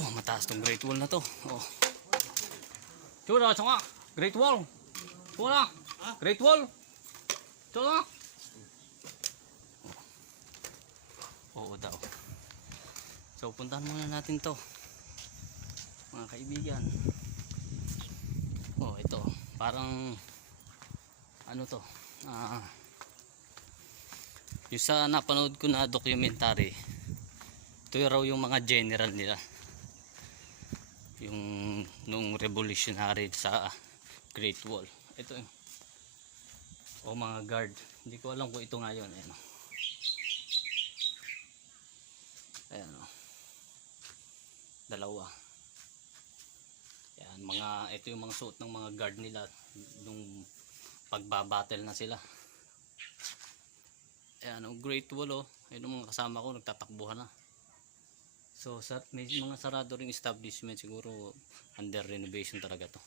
Mataas tong Great Wall na to. Chura, sanga. Great Wall. Chura. Great Wall. Chura. Oo daw. So puntahan muna natin to, mga kaibigan. Ito. Parang ano to? Yung sa napanood ko na documentary, ito raw yung mga general nila, yung nung revolutionary sa Great Wall. Ito yung mga guard. Hindi ko alam kung ito nga yun. Ayan dalawa. Ayan, ito yung mga suot ng mga guard nila nung pagbabattle na sila. Ayan Great Wall. Ayun yung mga kasama ko nagtatakbuhan na. So may mga sarado ring establishment, siguro under renovation talaga to.